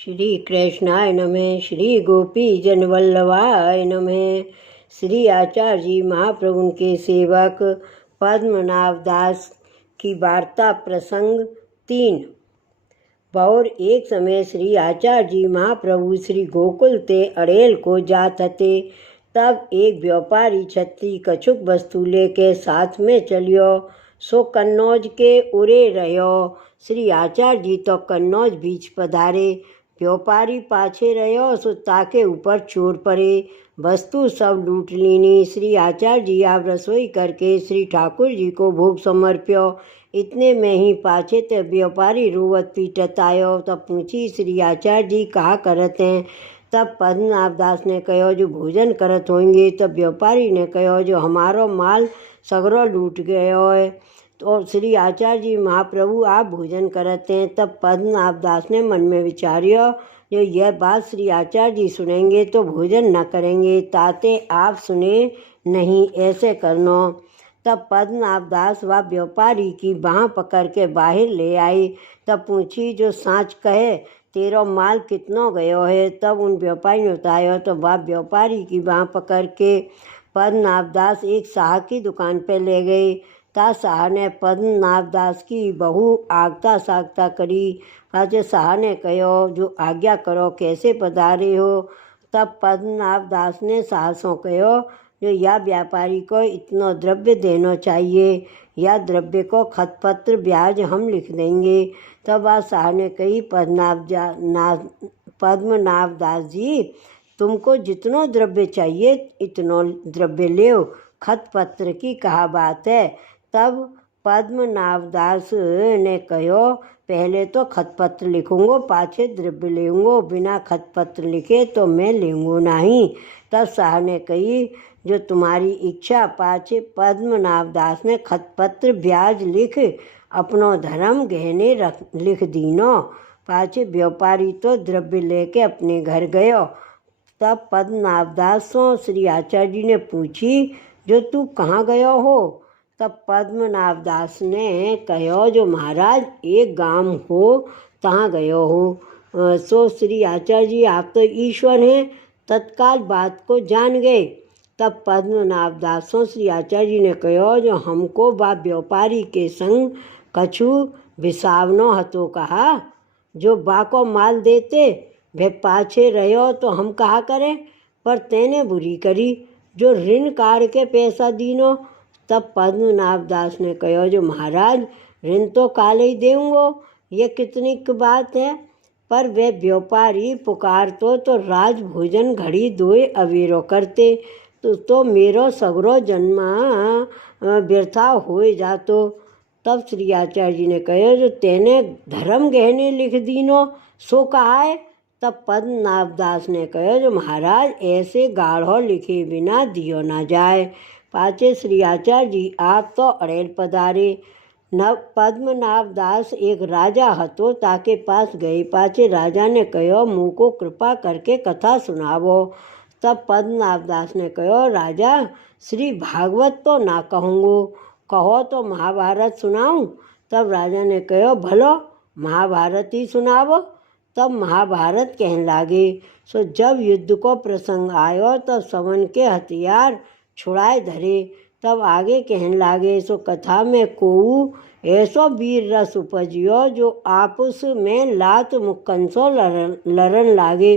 श्री कृष्णाय नमः। श्री गोपी जनवल्लभाय नमः। श्री आचार्य जी महाप्रभु के सेवक पद्मनाभ दास की वार्ता प्रसंग 3। और एक समय श्री आचार्य जी महाप्रभु श्री गोकुल ते अड़ेल को जात थे। तब एक व्यापारी छत्री कछुक वस्तु लेके साथ में चलियो। सो कन्नौज के उरे रहो। श्री आचार्य जी तो कन्नौज बीच पधारे। व्यापारी पाछे रहो सो ताके ऊपर चोर पड़े। वस्तु सब लूट लीनी। श्री आचार्य जी आप रसोई करके श्री ठाकुर जी को भोग समर्प्यो। इतने में ही पाछे ते व्यापारी रोवत पीटत आयो। तब पूछी श्री आचार्य जी कहा करत हैं। तब पद्मनाभ दास ने कहो जो भोजन करत होंगे। तब व्यापारी ने कहो जो हमारो माल सगरो लूट गयो है। तो श्री आचार्य जी महाप्रभु आप भोजन करते हैं। तब पद्मनाभ दास ने मन में विचारियो जो यह बात श्री आचार्य जी सुनेंगे तो भोजन न करेंगे, ताते आप सुने नहीं, ऐसे करनो। तब पद्मनाभ दास व व्यापारी की बाँह पकड़ के बाहर ले आई। तब पूछी जो साँच कहे तेरो माल कितनो गयो है। तब उन व्यापारी ने बतायो। तो वह व्यापारी की बाँह पकड़ के पद्मनाभ दास एक शाह की दुकान पे ले गए। ता शाह ने पद्मनाभ दास की बहु आगता सागता करी। पाछे शाह ने कहो जो आज्ञा करो कैसे पधारे हो। तब पद्मनाभ दास ने शाह से कहो जो यह व्यापारी को इतना द्रव्य देना चाहिए, या द्रव्य को खतपत्र ब्याज हम लिख देंगे। तब आज शाह ने कही पद्मनाभ दास जी तुमको जितनो द्रव्य चाहिए इतनो द्रव्य ले, खतपत्र की कहा बात है। तब पद्मनाभ दास ने कहो पहले तो खतपत्र लिखूंगो पाछे द्रव्य लेंगो, बिना खतपत्र लिखे तो मैं लेंगो नहीं। तब शाह ने कही जो तुम्हारी इच्छा। पाछे पद्मनाभ दास ने खतपत्र ब्याज लिख अपनो धर्म गहने लिख दीनो। पाछे व्यापारी तो द्रव्य लेके अपने घर गयो। तब पद्मनाभ दास से श्री आचार्य जी ने पूछी जो तू कहाँ गयो हो। तब पद्मनाभ दास ने कहो जो महाराज एक गांव हो तहाँ गयो हो। सो श्री आचार्य जी आप तो ईश्वर हैं, तत्काल बात को जान गए। तब पद्मनाभ दास से श्री आचार्य जी ने कहो जो हमको बा व्यापारी के संग कछु विसावनो हतो कहा। जो बा को माल देते वे पाछे रहो तो हम कहा करें, पर तेने बुरी करी जो ऋण कार के पैसा दीनो। तब पद्मनाभ दास ने कहो जो महाराज ऋण तो काले ही देंगो, ये कितनी की बात है। पर वे व्यापारी पुकार तो राज भोजन घड़ी दोए अवेरो करते तो मेरो सगरो जन्मा व्यर्था हो जातो। तब श्री आचार्य जी ने कहो जो तेने धर्म गहने लिख दीनो सो कहा है। तब पद्मनाभ दास ने कहो जो महाराज ऐसे गाढ़ो लिखे बिना दियो ना जाए। पाछे श्री आचार्य जी आप तो अड़ेल पधारे। नव पद्मनाभ दास एक राजा हतो ताके पास गए। पाछे राजा ने कहो मुँह को कृपा करके कथा सुनावो। तब पद्मनाभ दास ने कहो राजा श्री भागवत तो ना कहूँगो, कहो तो महाभारत सुनाऊं। तब राजा ने कहो भलो महाभारत ही सुनावो। तब महाभारत कहने लागे। सो जब युद्ध को प्रसंग आयो तब सवन के हथियार छुड़ाए धरे। तब आगे कहने लागे। सो कथा में कोऊ ऐसो वीर रस उपजियो जो आपस में लात मुक्कन सो लड़न लागे।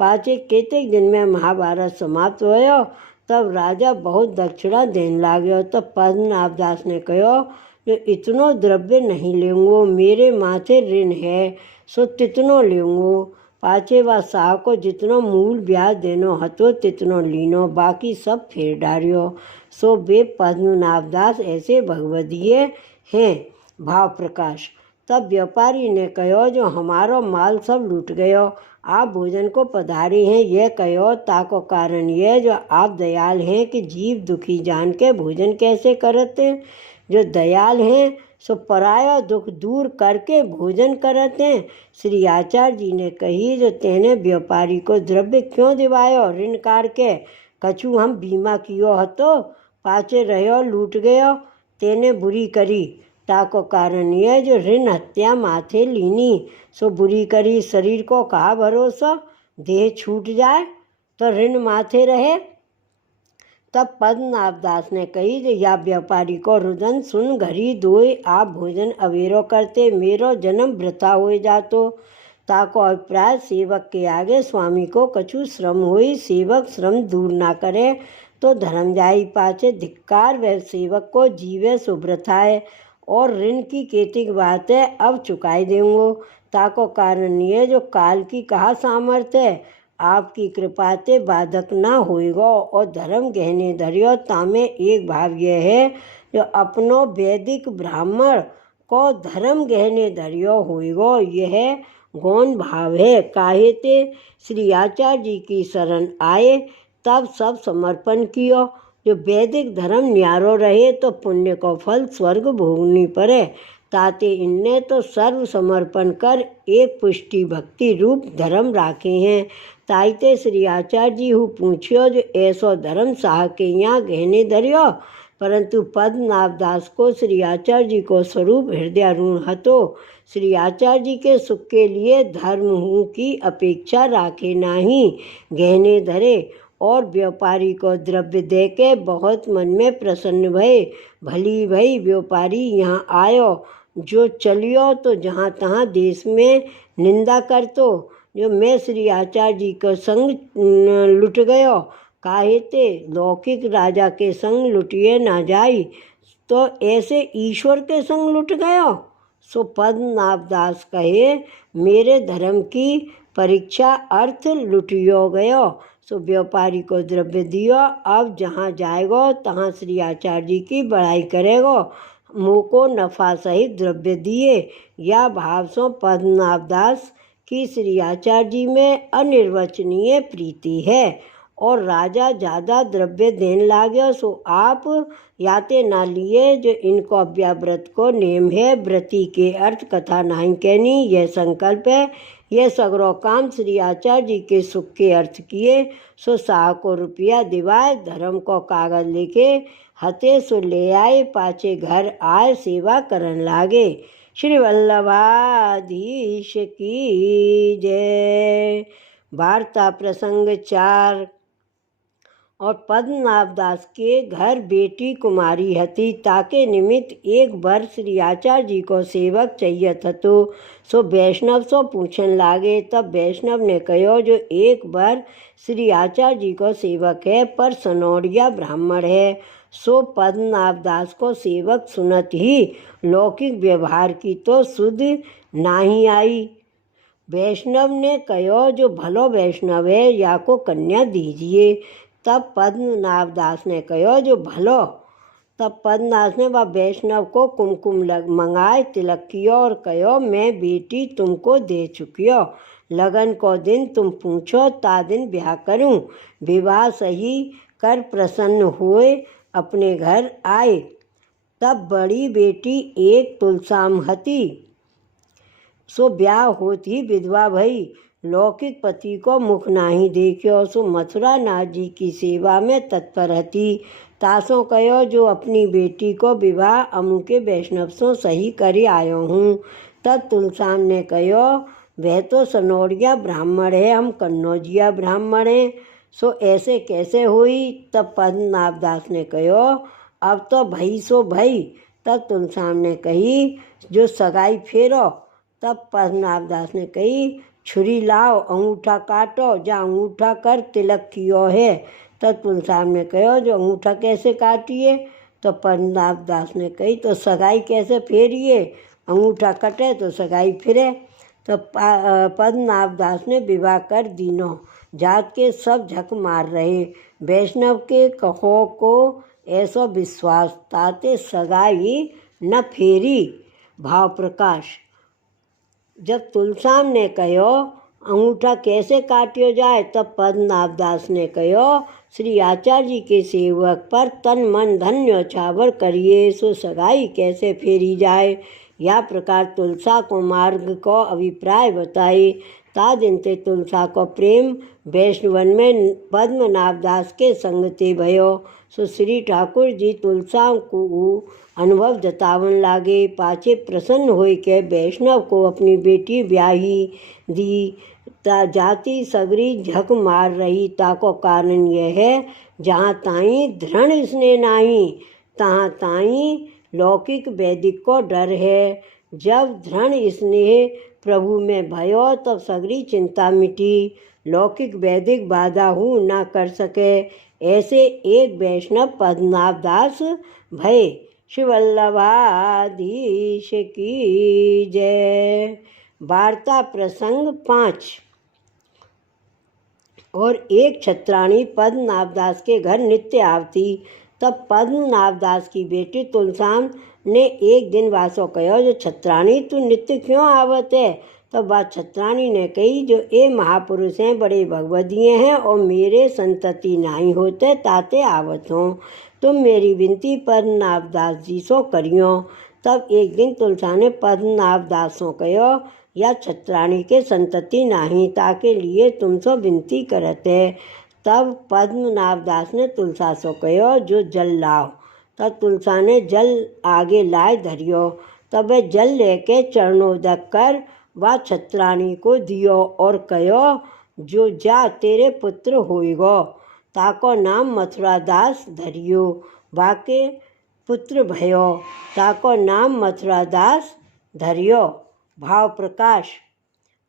पाछे केतेक दिन में महाभारत समाप्त होयो। तब राजा बहुत दक्षिणा देने लाग्यो। तब पद्मनाभ दास ने कहो जो इतनो द्रव्य नहीं लेंगो, मेरे माथे ऋण है सो तितनो लेंगो। पाछे व शाह को जितनो मूल ब्याज देनो हतो तितनो लीनो, बाकी सब फेर डारियो। सो वे पद्मनाभ दास ऐसे भगवदीय हैं। भाव प्रकाश। तब व्यापारी ने कहो जो हमारो माल सब लूट गयो, आप भोजन को पधारे हैं यह कहो ताको कारण यह जो आप दयाल हैं कि जीव दुखी जान के भोजन कैसे करते। जो दयाल हैं सो परायो दुख दूर करके भोजन करते हैं। श्री आचार्य जी ने कही जो तेने व्यापारी को द्रव्य क्यों दिवायो ऋण कार के। कछु हम बीमा कियो हतो, पाछे रहो लूट गयो, तेने बुरी करी। ताको कारण यह जो ऋण हत्या माथे लीनी, सो बुरी करी शरीर को कहा भरोसा, देह छूट जाए तो ऋण माथे रहे। तब पद्मनाभ दास ने कही जो या व्यापारी को रुदन सुन घरी दोय, आप भोजन अवेरो करते मेरो जन्म वृथा हो जातो। ताको अभिप्राय सेवक के आगे स्वामी को कछु श्रम होई, सेवक श्रम दूर ना करे तो धर्म जाई पाचे, धिक्कार वह सेवक को जीवे सुव्रथा है और ऋण की केतिक बात है अब चुकाई देंगो। ताको कारण ये जो काल की कहा सामर्थ्य है, आपकी कृपा ते बाधक ना होएगो और धर्म गहने धरियो। तामे एक भाव यह है जो अपनो वैदिक ब्राह्मण को धर्म गहने धरियो होएगो, यह गौण भाव है। काहे ते श्री आचार्य जी की शरण आए तब सब समर्पण कियो। जो वैदिक धर्म न्यारो रहे तो पुण्य को फल स्वर्ग भोगनी पड़े, ताते इनने तो सर्व समर्पण कर एक पुष्टि भक्ति रूप धर्म राखे हैं। ताइते श्री आचार्य जी हूँ पूछियो जो ऐसो धर्म साह के यहाँ गहने धरियो, परंतु पद्मनाभ दास को श्री आचार्य जी को स्वरूप हृदय ऋण हतो। श्री आचार्य जी के सुख के लिए धर्म हूँ की अपेक्षा राखे नाही, गहने धरे और व्यापारी को द्रव्य दे के बहुत मन में प्रसन्न भये। भली भई व्यापारी यहाँ आयो, जो चलियो तो जहाँ तहाँ देश में निंदा कर तो, जो मैं श्री आचार्य जी का संग लुट गयो। काहे ते लौकिक राजा के संग लुटिए ना जाई, तो ऐसे ईश्वर के संग लुट गयो। सो पद्मनाभ दास कहे मेरे धर्म की परीक्षा अर्थ लुटियो गयो। सो व्यापारी को द्रव्य दियो, अब जहाँ जाएगो तहाँ श्री आचार्य जी की बड़ाई करेगो, मुँह को नफा सहित द्रव्य दिए। या भाव सो पद्मनाभ दास की श्री आचार्य जी में अनिर्वचनीय प्रीति है और राजा ज़्यादा द्रव्य देने लागो। सो आप याते ना लिए जो इनको अव्याव्रत को नेम है, व्रती के अर्थ कथा नहीं कहनी, यह संकल्प है। यह सगरो काम श्री आचार्य जी के सुख के अर्थ किए। सो शाह को रुपया दिवाए, धर्म को कागज लेके हते सो ले आए, पाचे घर आए सेवा करन लागे। श्री वल्लभाधीश की जय। वार्ता प्रसंग 4। और पद्मनाभ दास के घर बेटी कुमारी हती, ताके निमित्त एक बार श्री आचार्य जी को सेवक चाहिए थतो। सो वैष्णव सो पूछन लागे। तब वैष्णव ने कहो जो एक बार श्री आचार्य जी को सेवक है पर सनौड़िया ब्राह्मण है। सो पद्मनाभ दास को सेवक सुनत ही लौकिक व्यवहार की तो सुध नाही आई। वैष्णव ने कहो जो भलो वैष्णव है या को कन्या दीजिए। तब पद्मनाभ दास ने कहो जो भलो। तब पद्मनाभ ने वह वैष्णव को कुमकुम मंगाए, तिलक कियो और कहो मैं बेटी तुमको दे चुकियो, लगन को दिन तुम पूछो ता दिन ब्याह करूं। विवाह सही कर प्रसन्न हुए अपने घर आए। तब बड़ी बेटी एक तुलसाम हती, सो ब्याह होती विधवा भई, लौकिक पति को मुख नाही देखियो। सो मथुरा नाथ जी की सेवा में तत्पर हती। तासों कहो जो अपनी बेटी को विवाह अमु के वैष्णव सो सही कर आयो हूँ। तब तुलसाम ने कहो वह तो सनौड़िया ब्राह्मण है, हम कन्नौजिया ब्राह्मण हैं, सो ऐसे कैसे हुई। तब पद्मनाभ दास ने कहो अब तो भई सो भई। तब तुलसाम ने कही जो सगाई फेरो। तब पद्मनाभ दास ने कही छुरी लाओ, अंगूठा काटो, जा अंगूठा कर तिलक कियो है। तब तुलसाम ने कहो जो अंगूठा कैसे काटिए। तो पद्मनाभ दास ने कही तो सगाई कैसे फेरिए, अंगूठा कटे तो सगाई फिरे। तो पद्मनाभ दास ने विवाह कर दीनो। जात के सब झक मार रहे, वैष्णव के कहो को ऐसो विश्वास, ताते सगाई न फेरी। भाव प्रकाश। जब तुलसाम ने कहो अंगूठा कैसे काटियो जाए, तब पद्मनाभ दास ने कहो श्री आचार्य जी के सेवक पर तन मन धन न्योछावर करिए, सो सगाई कैसे फेरी जाए। या प्रकार तुलसा को मार्ग को अभिप्राय बताए। ता दिन ते तुलसा को प्रेम वैष्णवन में पद्मनाभ दास के संग ते भयो। सो श्री ठाकुर जी तुलसा को अनुभव जतावन लागे। पाछे प्रसन्न होई के वैष्णव को अपनी बेटी ब्याही दी। जाति सगरी झक मार रही, ताको कारण यह है जहाँ ताई धृण स्नेह नाही, तहाँ ताई लौकिक वैदिक को डर है। जब धृण स्नेह प्रभु में भयो तब सगरी चिंता मिटी, लौकिक वैदिक बाधा हूँ न कर सके। ऐसे एक वैष्णव पद्मनाभ दास भय। श्री वल्लभाधीश की जय। वार्ता प्रसंग 5। और एक छत्राणी पद्मनाभ दास के घर नित्य आवती। तब पद्मनाभ दास की बेटी तुलसाम ने एक दिन वासो कहो, जो छत्राणी तू नित्य क्यों आवत है। तब बात छत्राणी ने कही, जो ए महापुरुष हैं बड़े भगवदीय हैं और मेरे संतति नहीं होते ताते आवत हों। तुम मेरी विनती पद्मनाभ दास जी सो करियो। तब एक दिन तुलसा ने पद्मनाभ दास सो कहो, या छत्राणी के संतति नहीं, ताके लिए तुमसो विनती करत है। तब पद्मनाभ दास ने तुलसा सो कहो, जो जल लाओ। तब तुलसा ने जल आगे लाए धरियो। तब वह जल लेके चरणोदक कर वह छत्राणी को दियो और कहो, जो जा तेरे पुत्र होइगो। ताको नाम मथुरा दास धरियो। वाके पुत्र भयो, ताको नाम मथुरा दास धरियो। भाव प्रकाश।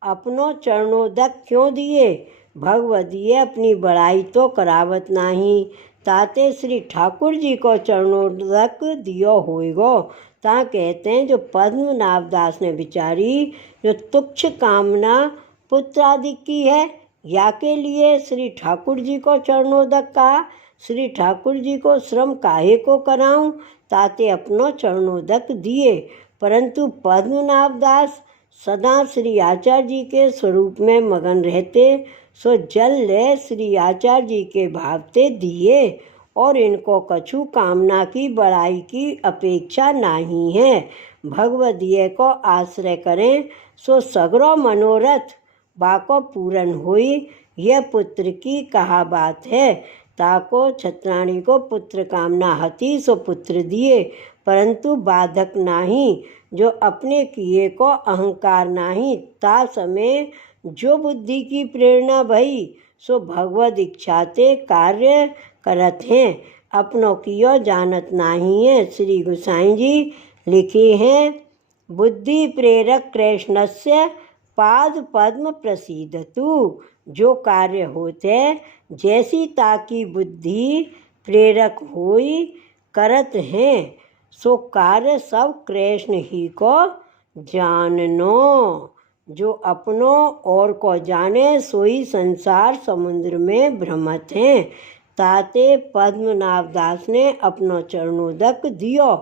अपनो चरणोदक क्यों दिए। भगवदीय अपनी बड़ाई तो करावत नहीं, ताते श्री ठाकुर जी को चरणोदक दियो होइगो। ता कहते हैं, जो पद्मनाभ दास ने बिचारी जो तुच्छ कामना पुत्र आदि की है, या के लिए श्री ठाकुर जी को चरणोदक कहा। श्री ठाकुर जी को श्रम काहे को कराऊं, ताते अपनो चरणोदक दिए। परंतु पद्मनाभ दास सदा श्री आचार्य जी के स्वरूप में मगन रहते, सो जल ले श्री आचार्य जी के भावते दिए। और इनको कछु कामना की बड़ाई की अपेक्षा नहीं है। भगवदीय को आश्रय करें सो सगरो मनोरथ बाको पूर्ण हुई। यह पुत्र की कहा बात है। ताको छत्राणी को पुत्र कामना हती सो पुत्र दिए, परंतु बाधक नहीं। जो अपने किए को अहंकार नहीं, ता समय जो बुद्धि की प्रेरणा भई, सो भगवद इच्छाते कार्य करत हैं। अपनों कियो जानत नहीं है। श्री गोसाई जी लिखे हैं, बुद्धि प्रेरक कृष्णस्य पाद पद्म प्रसीदतु। जो कार्य होते जैसी ताकि बुद्धि प्रेरक होई करत हैं, सो कार्य सब कृष्ण ही को जाननो। जो अपनों और को जाने सोई संसार समुद्र में भ्रमत हैं। ताते पद्मनाभ दास ने अपनो चरणोदक दियो,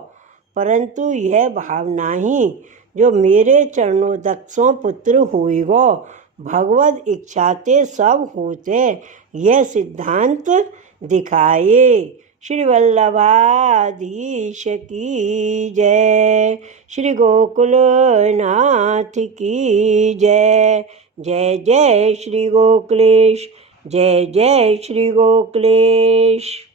परंतु यह भाव नहीं, जो मेरे चरणोदक सो पुत्र होइगो। भगवद इच्छाते सब होते, यह सिद्धांत दिखाए। श्री वल्लभाधीश की जय। श्री गोकुलनाथ की जय। जय जय श्री गोकुलेश। जय जय श्री गोकुलेश।